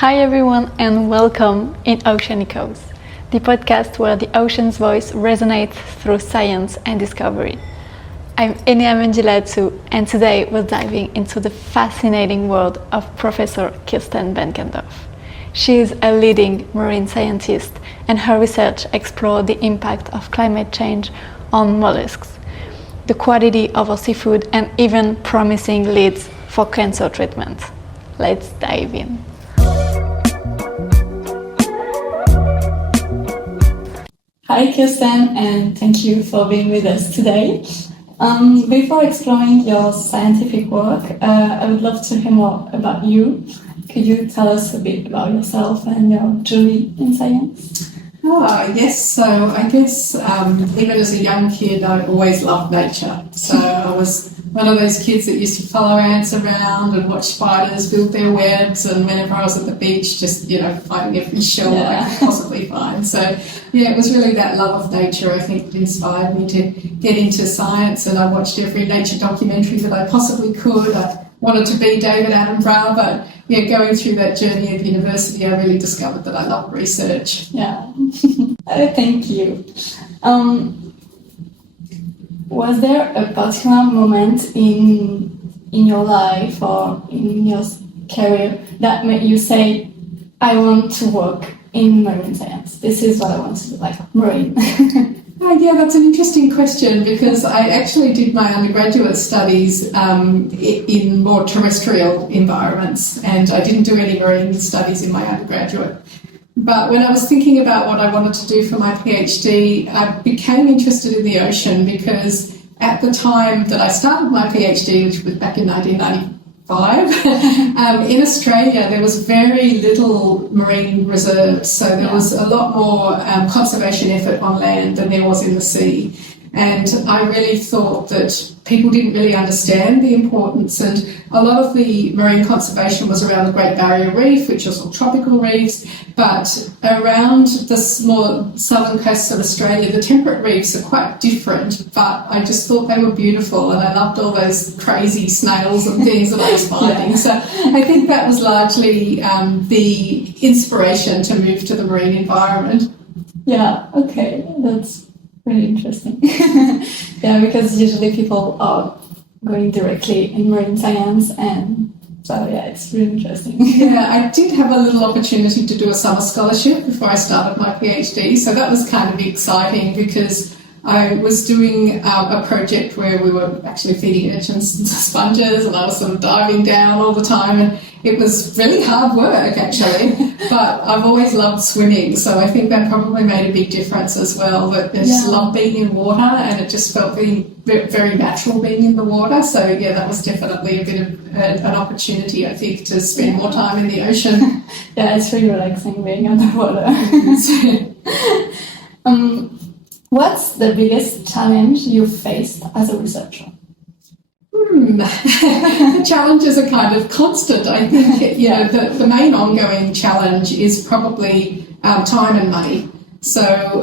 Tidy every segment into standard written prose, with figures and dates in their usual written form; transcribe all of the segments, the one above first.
Hi everyone and welcome in Ocean Echoes, the podcast where the ocean's voice resonates through science and discovery. I'm Enia Mendilatsu and today we're diving into the fascinating world of Professor Kirsten Benkendorff. She is a leading marine scientist and her research explores the impact of climate change on molluscs, the quality of our seafood and even promising leads for cancer treatment. Let's dive in. Hi Kirsten, and thank you for being with us today. Before exploring your scientific work, I would love to hear more about you. Could you tell us a bit about yourself and your journey in science? Yes, so I guess even as a young kid I always loved nature. So I was one of those kids that used to follow ants around and watch spiders build their webs, and whenever I was at the beach just, finding every shell I could possibly find. So it was really that love of nature I think that inspired me to get into science, and I watched every nature documentary that I possibly could. I wanted to be David Attenborough, but going through that journey of university, I really discovered that I love research. Yeah, thank you. Was there a particular moment in your life or in your career that made you say, I want to work in marine science? This is what I want to do, like marine. That's an interesting question, because I actually did my undergraduate studies in more terrestrial environments, and I didn't do any marine studies in my undergraduate. But when I was thinking about what I wanted to do for my PhD, I became interested in the ocean, because at the time that I started my PhD, which was back in 1995, in Australia there was very little marine reserves, so there was a lot more conservation effort on land than there was in the sea. And I really thought that people didn't really understand the importance, and a lot of the marine conservation was around the Great Barrier Reef, which was all tropical reefs, but around the more southern coasts of Australia, the temperate reefs are quite different, but I just thought they were beautiful, and I loved all those crazy snails and things that I was finding. So I think that was largely the inspiration to move to the marine environment. Yeah, okay, that's really interesting. Because usually people are going directly in marine science, and so it's really interesting. I did have a little opportunity to do a summer scholarship before I started my PhD, so that was kind of exciting, because I was doing a project where we were actually feeding urchins and sponges, and I was sort of diving down all the time, and it was really hard work actually, but I've always loved swimming, so I think that probably made a big difference as well, that I just love being in water, and it just felt very natural being in the water. So that was definitely a bit of an opportunity, I think, to spend more time in the ocean. It's really relaxing being underwater. What's the biggest challenge you've faced as a researcher? The challenges are kind of constant. I think the main ongoing challenge is probably time and money. So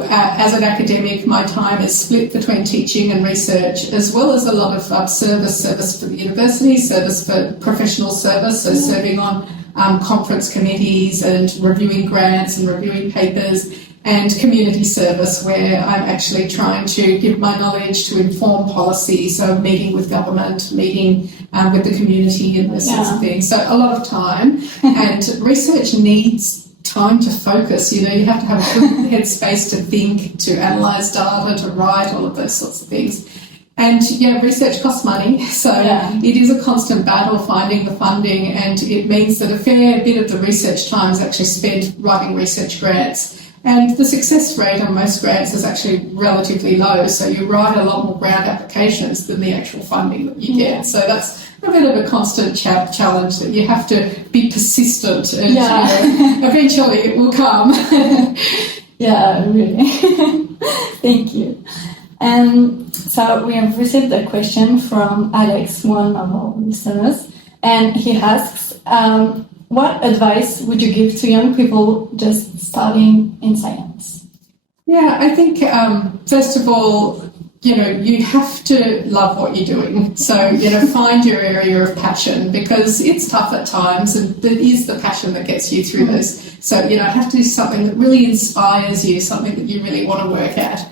as an academic, my time is split between teaching and research, as well as a lot of service for the university, service for professional service, so serving on conference committees and reviewing grants and reviewing papers, and community service, where I'm actually trying to give my knowledge to inform policy, so meeting with government, meeting with the community and those sorts of things. So a lot of time, and research needs time to focus. You have to have a good headspace to think, to analyse data, to write, all of those sorts of things. And research costs money, so it is a constant battle finding the funding, and it means that a fair bit of the research time is actually spent writing research grants. And the success rate on most grants is actually relatively low, so you write a lot more grant applications than the actual funding that you get. So that's a bit of a constant challenge, that you have to be persistent, and eventually it will come. Really. Thank you. So we have received a question from Alex, one of our listeners, and he asks, what advice would you give to young people just starting in science? I think, first of all, you have to love what you're doing. So, find your area of passion, because it's tough at times, and it is the passion that gets you through this. So, have to do something that really inspires you, something that you really want to work at.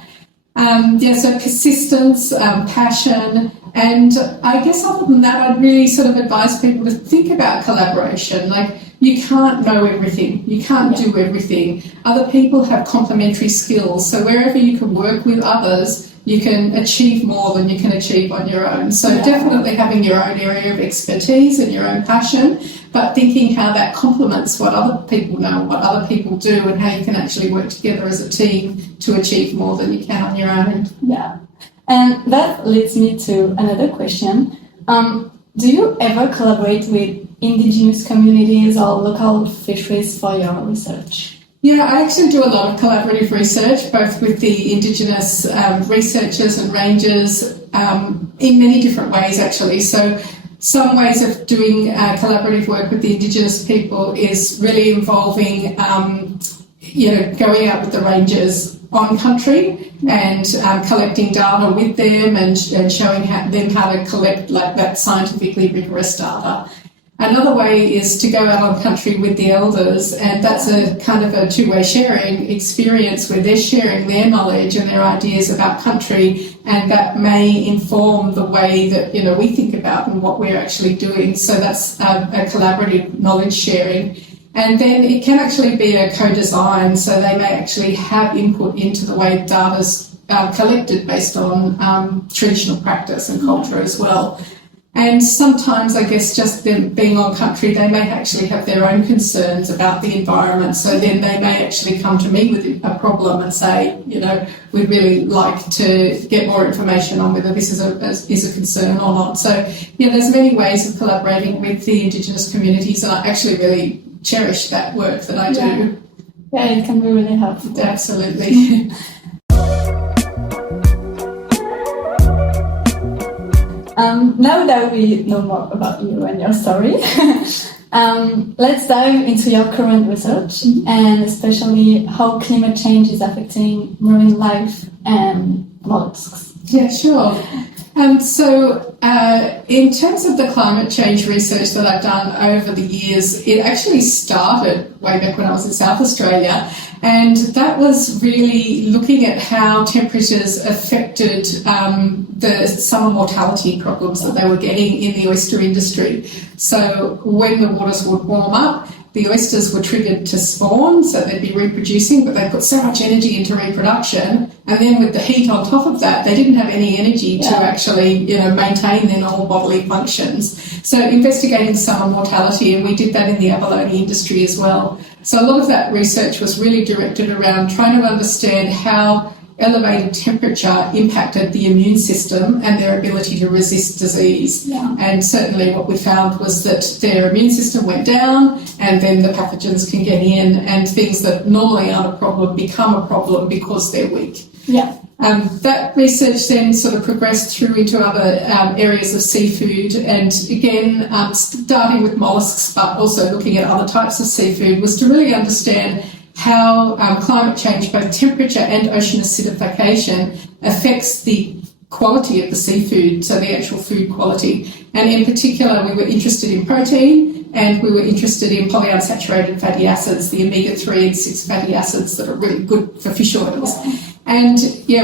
So persistence, passion, and I guess other than that, I'd really sort of advise people to think about collaboration. Like, you can't know everything. You can't do everything. Other people have complementary skills. So wherever you can work with others, you can achieve more than you can achieve on your own. So definitely having your own area of expertise and your own passion, but thinking how that complements what other people know, what other people do, and how you can actually work together as a team to achieve more than you can on your own. Yeah. And that leads me to another question. Do you ever collaborate with indigenous communities or local fisheries for your research? Yeah, I actually do a lot of collaborative research, both with the Indigenous researchers and rangers in many different ways, actually. So some ways of doing collaborative work with the Indigenous people is really involving, going out with the rangers on country and collecting data with them and showing them how to collect like that scientifically rigorous data. Another way is to go out on country with the elders, and that's a kind of a two-way sharing experience where they're sharing their knowledge and their ideas about country, and that may inform the way that we think about and what we're actually doing. So that's a collaborative knowledge sharing. And then it can actually be a co-design, so they may actually have input into the way data's collected based on traditional practice and culture as well. And sometimes, I guess, just them being on country, they may actually have their own concerns about the environment. So then they may actually come to me with a problem and say, we'd really like to get more information on whether this is a concern or not. So, there's many ways of collaborating with the Indigenous communities, and I actually really cherish that work that I do. Yeah, it can be really helpful. Absolutely. Now that we know more about you and your story, let's dive into your current research and especially how climate change is affecting marine life and molluscs. Yeah, sure. So in terms of the climate change research that I've done over the years, it actually started way back when I was in South Australia, and that was really looking at how temperatures affected the summer mortality problems that they were getting in the oyster industry. So when the waters would warm up, the oysters were triggered to spawn, so they'd be reproducing, but they put so much energy into reproduction, and then with the heat on top of that, they didn't have any energy to actually, maintain their normal bodily functions. So investigating summer mortality, and we did that in the abalone industry as well. So a lot of that research was really directed around trying to understand how elevated temperature impacted the immune system and their ability to resist disease. Yeah. And certainly what we found was that their immune system went down, and then the pathogens can get in, and things that normally aren't a problem become a problem because they're weak. Yeah. That research then sort of progressed through into other areas of seafood, and again, starting with molluscs, but also looking at other types of seafood, was to really understand how climate change, both temperature and ocean acidification, affects the quality of the seafood, so the actual food quality. And in particular, we were interested in protein, and we were interested in polyunsaturated fatty acids, the omega-3 and 6 fatty acids that are really good for fish oils. And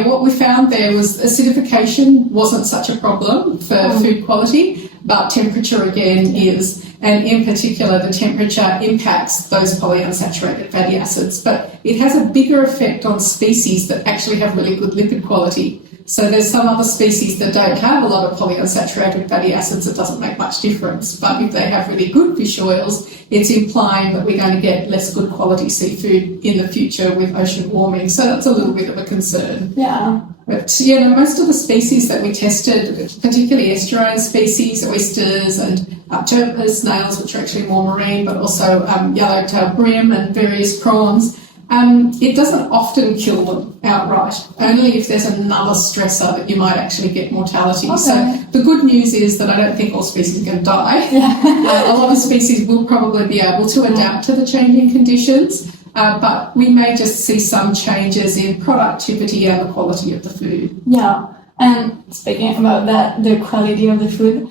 what we found there was acidification wasn't such a problem for food quality, but temperature again is. And in particular, the temperature impacts those polyunsaturated fatty acids, but it has a bigger effect on species that actually have really good lipid quality. So there's some other species that don't have a lot of polyunsaturated fatty acids. It doesn't make much difference. But if they have really good fish oils, it's implying that we're going to get less good quality seafood in the future with ocean warming. So that's a little bit of a concern. Yeah. But, most of the species that we tested, particularly estuarine species, oysters and turbot snails, which are actually more marine, but also yellow-tailed bream and various prawns, it doesn't often kill them outright, only if there's another stressor that you might actually get mortality. Okay. So the good news is that I don't think all species are going to die. A lot of species will probably be able to adapt to the changing conditions, but we may just see some changes in productivity and the quality of the food. Yeah. And speaking about that, the quality of the food,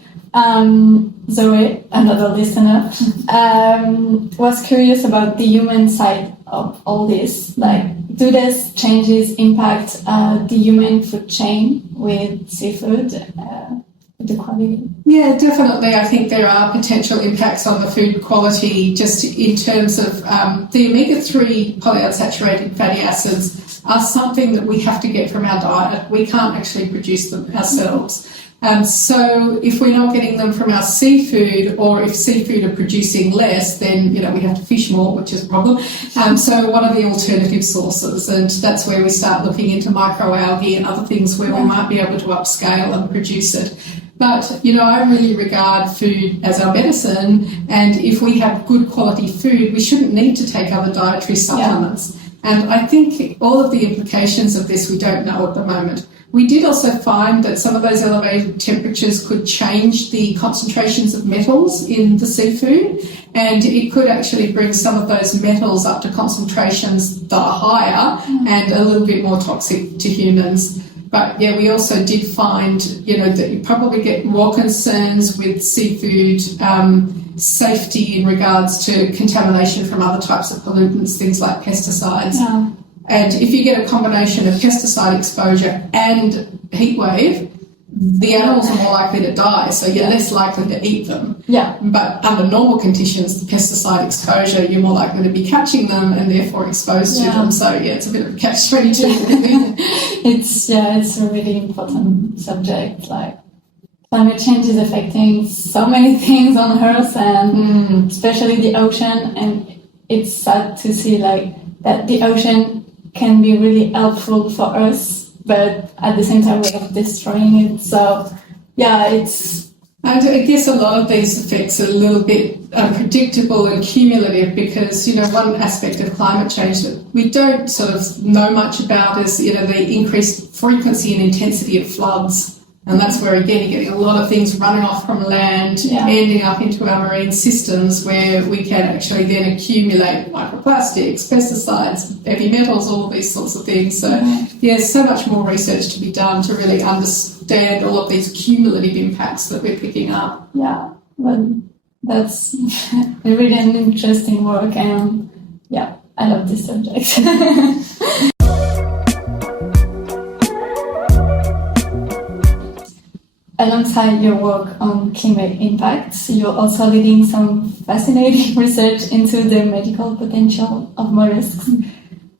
Zoe, another listener, was curious about the human side of all this. Like, do these changes impact the human food chain with seafood, the quality? Yeah, definitely. I think there are potential impacts on the food quality just in terms of the omega-3 polyunsaturated fatty acids are something that we have to get from our diet. We can't actually produce them ourselves. So if we're not getting them from our seafood, or if seafood are producing less, then, we have to fish more, which is a problem. So what are the alternative sources? And that's where we start looking into microalgae and other things where we might be able to upscale and produce it. But, I really regard food as our medicine, and if we have good quality food, we shouldn't need to take other dietary supplements. Yeah. And I think all of the implications of this we don't know at the moment. We did also find that some of those elevated temperatures could change the concentrations of metals in the seafood, and it could actually bring some of those metals up to concentrations that are higher and a little bit more toxic to humans. But yeah, we also did find, that you probably get more concerns with seafood safety in regards to contamination from other types of pollutants, things like pesticides. Yeah. And if you get a combination of pesticide exposure and heat wave, the animals are more likely to die, so you're less likely to eat them. Yeah. But under normal conditions, the pesticide exposure, you're more likely to be catching them and therefore exposed to them. So it's a bit of a catch-22. It's a really important subject. Like, climate change is affecting so many things on Earth, and especially the ocean. And it's sad to see that the ocean can be really helpful for us, but at the same time we are destroying it. So it's... And I guess a lot of these effects are a little bit unpredictable and cumulative because, one aspect of climate change that we don't sort of know much about is, the increased frequency and intensity of floods. And that's where, again, you're getting a lot of things running off from land, ending up into our marine systems where we can actually then accumulate microplastics, pesticides, heavy metals, all these sorts of things. So, there's so much more research to be done to really understand all of these cumulative impacts that we're picking up. Yeah, but that's really an interesting work, and I love this subject. Alongside your work on climate impacts, you're also leading some fascinating research into the medical potential of molluscs,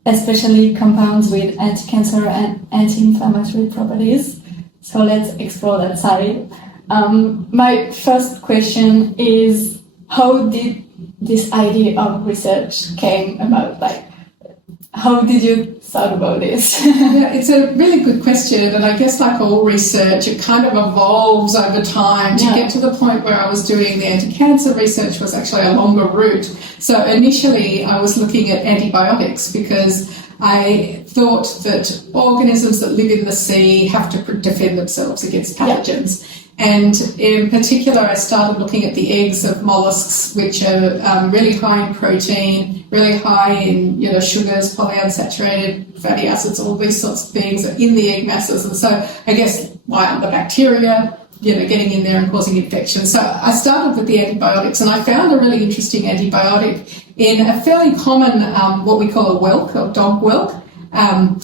especially compounds with anti-cancer and anti-inflammatory properties. So let's explore that side. My first question is, how did this idea of research came about? How did you thought about this? It's a really good question, and I guess like all research, it kind of evolves over time to get to the point where I was doing the anti-cancer research was actually a longer route. So initially I was looking at antibiotics because I thought that organisms that live in the sea have to defend themselves against pathogens. And in particular, I started looking at the eggs of molluscs, which are really high in protein, really high in sugars, polyunsaturated fatty acids, all these sorts of things are in the egg masses. And so I guess why aren't the bacteria getting in there and causing infection? So I started with the antibiotics, and I found a really interesting antibiotic in a fairly common what we call a whelk or dog whelk. I'm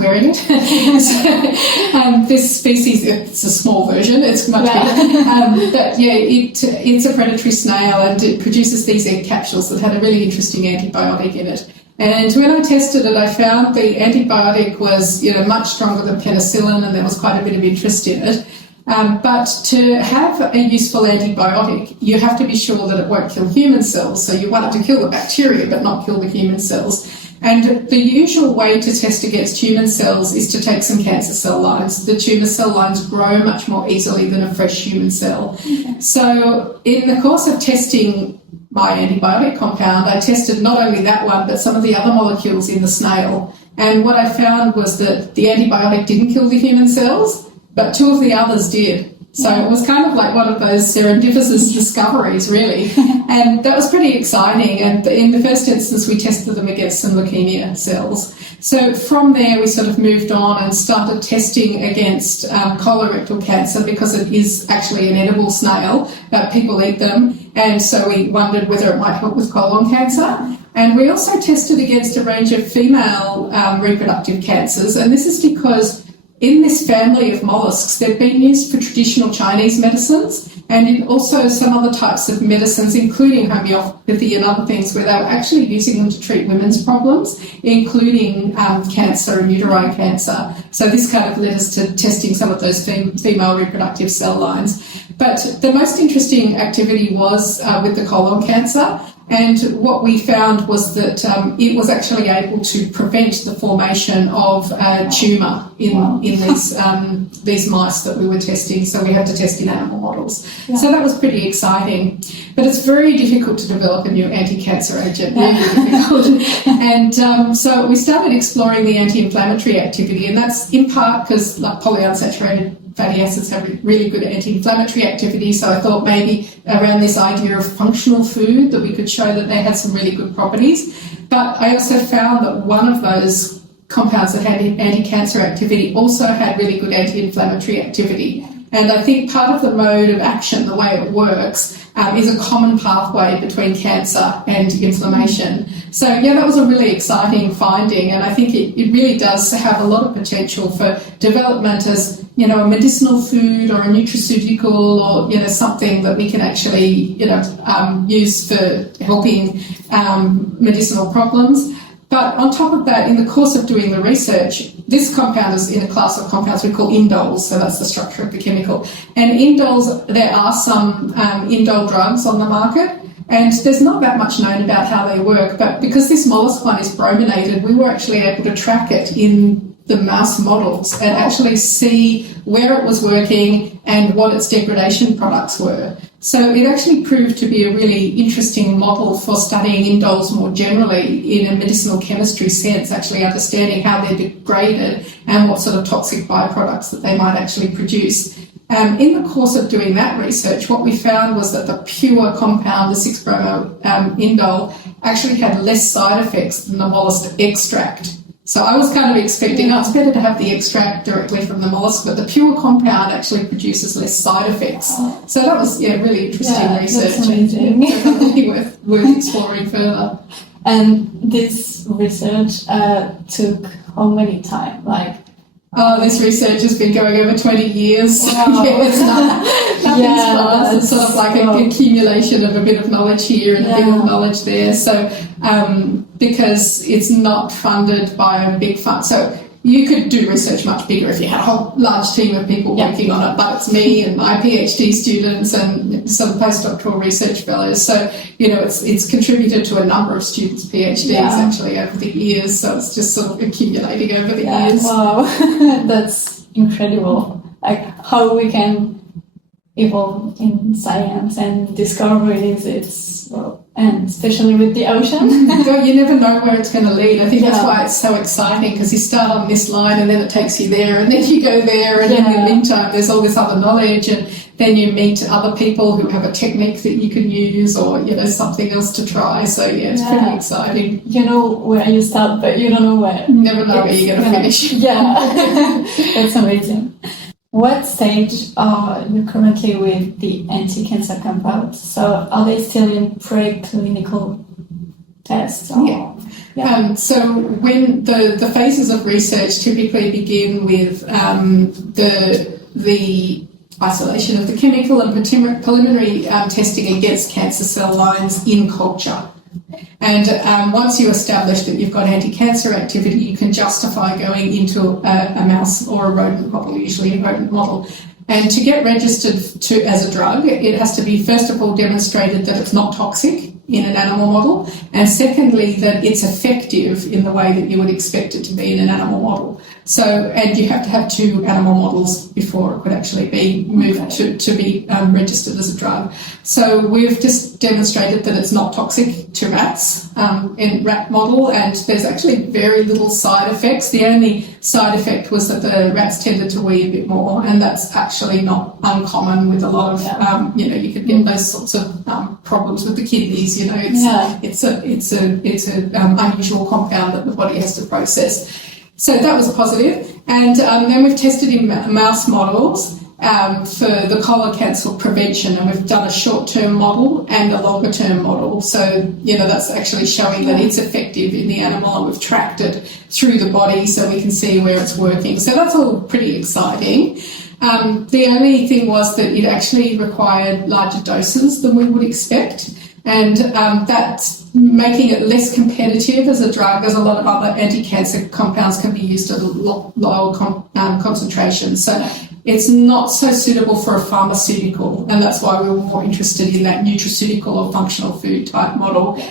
wearing it. This species, it's a small version, it's much bigger. But it's a predatory snail, and it produces these egg capsules that had a really interesting antibiotic in it. And when I tested it, I found the antibiotic was much stronger than penicillin, and there was quite a bit of interest in it. But to have a useful antibiotic, you have to be sure that it won't kill human cells. So you want it to kill the bacteria, but not kill the human cells. And the usual way to test against human cells is to take some cancer cell lines. The tumour cell lines grow much more easily than a fresh human cell. Okay. So in the course of testing my antibiotic compound, I tested not only that one, but some of the other molecules in the snail. And what I found was that the antibiotic didn't kill the human cells, but two of the others did. So it was kind of like one of those serendipitous discoveries, really. And that was pretty exciting. And in the first instance, we tested them against some leukemia cells. So from there, we sort of moved on and started testing against colorectal cancer, because it is actually an edible snail, but people eat them. And so we wondered whether it might help with colon cancer. And we also tested against a range of female reproductive cancers. And this is because in this family of molluscs, they've been used for traditional Chinese medicines, and in also some other types of medicines, including homeopathy and other things, where they were actually using them to treat women's problems, including cancer and uterine cancer. So this kind of led us to testing some of those female reproductive cell lines. But the most interesting activity was with the colon cancer. And what we found was that it was actually able to prevent the formation of a tumour in these mice that we were testing. So we had to test in animal models. Yeah. So that was pretty exciting. But it's very difficult to develop a new anti-cancer agent, really difficult. And so we started exploring the anti-inflammatory activity, and that's in part because polyunsaturated fatty acids have really good anti-inflammatory activity, so I thought maybe around this idea of functional food that we could show that they had some really good properties. But I also found that one of those compounds that had anti-cancer activity also had really good anti-inflammatory activity. And I think part of the mode of action, the way it works, is a common pathway between cancer and inflammation. So, yeah, that was a really exciting finding, and I think it really does have a lot of potential for development as, you know, a medicinal food or a nutraceutical, or, you know, something that we can actually, you know, use for helping medicinal problems. But on top of that, in the course of doing the research, this compound is in a class of compounds we call indoles, so that's the structure of the chemical. And indoles, there are some indole drugs on the market, and there's not that much known about how they work, but because this mollusk one is brominated, we were actually able to track it in the mouse models and actually see where it was working and what its degradation products were. So it actually proved to be a really interesting model for studying indoles more generally in a medicinal chemistry sense, actually understanding how they're degraded and what sort of toxic byproducts that they might actually produce. In the course of doing that research, what we found was that the pure compound, the 6-bromo indole, actually had less side effects than the mollusk extract. So I was kind of expecting, it's better to have the extract directly from the mollusk, but the pure compound actually produces less side effects. So that was, really interesting research. That's amazing. Definitely worth exploring further. And this research took how many time? This research has been going over 20 years. Wow. It's nothing's fast. It's sort of like an accumulation of a bit of knowledge here and a bit of knowledge there. So because it's not funded by a big fund. So you could do research much bigger if you had a whole large team of people working on it, but it's me and my PhD students and some postdoctoral research fellows. So, it's contributed to a number of students' PhDs actually over the years. So it's just sort of accumulating over the years. Wow, that's incredible. Like how we can evolve in science and discoveries, and especially with the ocean. You never know where it's going to lead. I think that's why it's so exciting, because you start on this line and then it takes you there and then you go there, and then in the meantime there's all this other knowledge, and then you meet other people who have a technique that you can use, or something else to try. So it's pretty exciting. You know where you start, but you don't know where. You never know where you're going to finish. Yeah, that's amazing. What stage are you currently with the anti-cancer compounds? So are they still in preclinical tests? So when the phases of research typically begin with the isolation of the chemical and preliminary testing against cancer cell lines in culture. And once you establish that you've got anti-cancer activity, you can justify going into a mouse or a rodent model, usually a rodent model. And to get registered as a drug, it has to be, first of all, demonstrated that it's not toxic in an animal model, and secondly, that it's effective in the way that you would expect it to be in an animal model. So, and you have to have 2 animal models before it could actually be moved to be registered as a drug. So we've just demonstrated that it's not toxic to rats in rat model, and there's actually very little side effects. The only side effect was that the rats tended to wee a bit more, and that's actually not uncommon with a lot of, you could get those sorts of problems with the kidneys. It's an unusual compound that the body has to process. So that was positive. And then we've tested in mouse models for the colon cancer prevention, and we've done a short-term model and a longer-term model. So, that's actually showing that it's effective in the animal, and we've tracked it through the body so we can see where it's working. So that's all pretty exciting. The only thing was that it actually required larger doses than we would expect. And that's making it less competitive as a drug, as a lot of other anti-cancer compounds can be used at lower concentrations. So it's not so suitable for a pharmaceutical, and that's why we were more interested in that nutraceutical or functional food type model.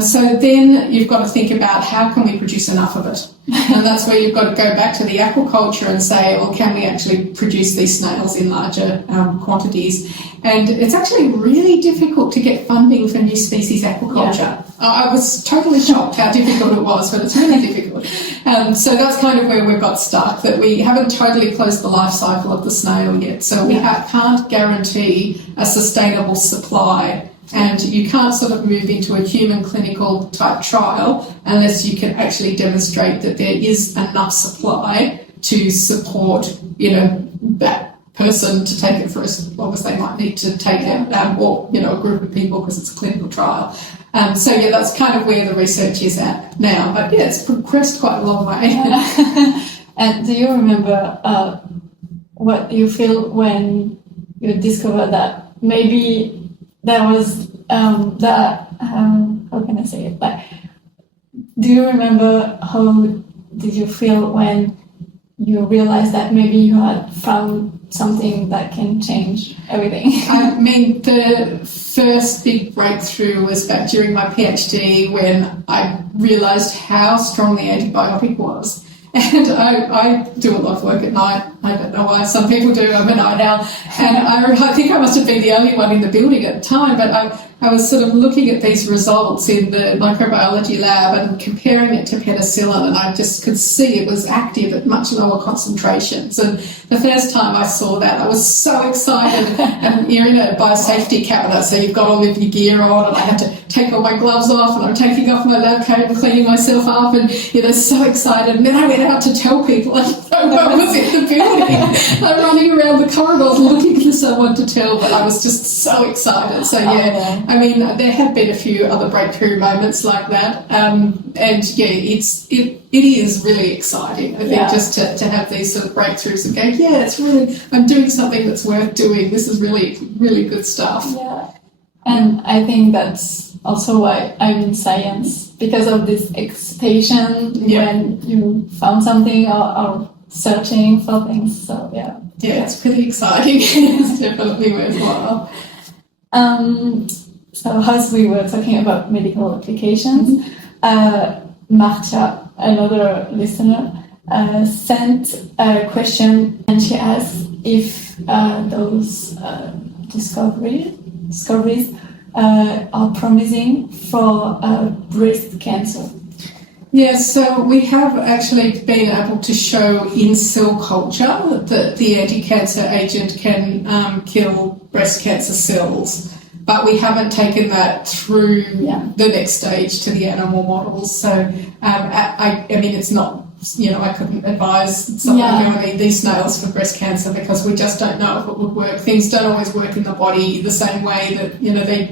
So then you've got to think about how can we produce enough of it? And that's where you've got to go back to the aquaculture and say, well, can we actually produce these snails in larger quantities? And it's actually really difficult to get funding for new species aquaculture. Yeah. I was totally shocked how difficult it was, but it's really difficult. So that's kind of where we've got stuck, that we haven't totally closed the life cycle of the snail yet. So we can't guarantee a sustainable supply. And you can't sort of move into a human clinical type trial unless you can actually demonstrate that there is enough supply to support, that person to take it for as long as they might need to take it, or, a group of people because it's a clinical trial. So that's kind of where the research is at now. But it's progressed quite a long way. And do you remember what you feel when you discover that maybe there was how can I say it? Like, do you remember how did you feel when you realized that maybe you had found something that can change everything? I mean, the first big breakthrough was back during my PhD when I realised how strong the antibiotic was. And I do a lot of work at night. I don't know why some people do. I'm a night owl. And I think I must have been the only one in the building at the time, but I was sort of looking at these results in the microbiology lab and comparing it to penicillin, and I just could see it was active at much lower concentrations. And the first time I saw that, I was so excited. And you're in a biosafety cabinet, so you've got all of your gear on, and I had to take all my gloves off, and I'm taking off my lab coat and cleaning myself up, and so excited. And then I went out to tell people, and no one was in the building. I'm running around the corridors looking for someone to tell, but I was just so excited. So I mean, there have been a few other breakthrough moments like that, it is really exciting. I think just to have these sort of breakthroughs and go, it's really, I'm doing something that's worth doing. This is really, really good stuff. Yeah, and I think that's also why I'm in science, because of this excitation when you found something or searching for things. So it's pretty exciting. It's definitely worthwhile. So as we were talking about medical applications, Marcia, another listener, sent a question, and she asked if those discoveries are promising for breast cancer. Yes, so we have actually been able to show in cell culture that the anti-cancer agent can kill breast cancer cells, but we haven't taken that through the next stage to the animal models. So, I mean, it's not, I couldn't advise someone doing these snails for breast cancer because we just don't know if it would work. Things don't always work in the body the same way that,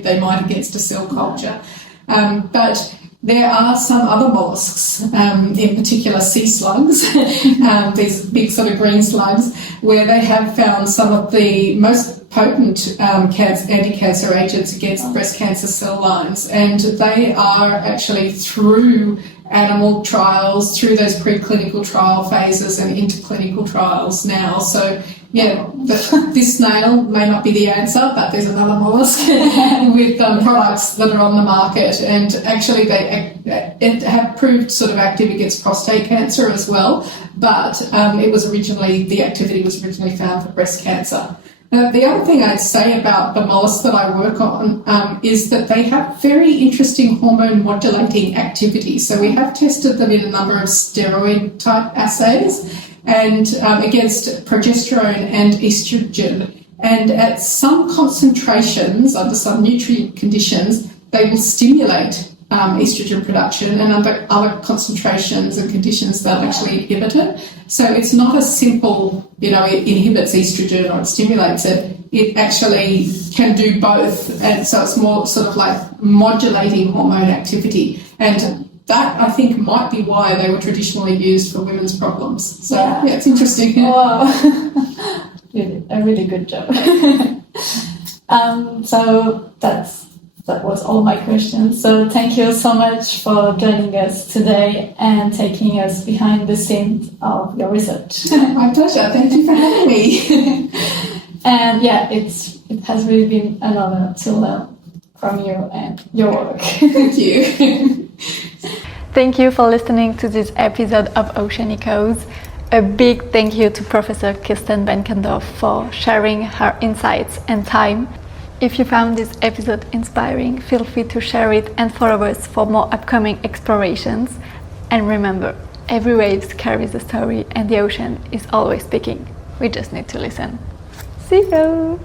they might against a cell culture. But there are some other molluscs, in particular sea slugs, these big sort of green slugs, where they have found some of the most potent anti-cancer agents against breast cancer cell lines, and they are actually through animal trials, through those preclinical trial phases and into clinical trials now. So yeah, this snail may not be the answer, but there's another mollusk with products that are on the market, and actually they have proved sort of active against prostate cancer as well, but the activity was originally found for breast cancer. The other thing I'd say about the mollusks that I work on is that they have very interesting hormone modulating activity. So we have tested them in a number of steroid type assays and against progesterone and estrogen. And at some concentrations, under some nutrient conditions, they will stimulate estrogen production, and under other concentrations and conditions they'll actually inhibit it. So it's not a simple, it inhibits estrogen or it stimulates it. It actually can do both, and so it's more sort of like modulating hormone activity. And that, I think, might be why they were traditionally used for women's problems. So, yeah it's interesting. Wow. A really good job. So that was all my questions. So thank you so much for joining us today and taking us behind the scenes of your research. My pleasure. Thank you for having me. And it has really been an honor to learn from you and your work. Thank you. Thank you for listening to this episode of Ocean Echoes. A big thank you to Professor Kirsten Benkendorff for sharing her insights and time. If you found this episode inspiring, feel free to share it and follow us for more upcoming explorations. And remember, every wave carries a story and the ocean is always speaking. We just need to listen. See you!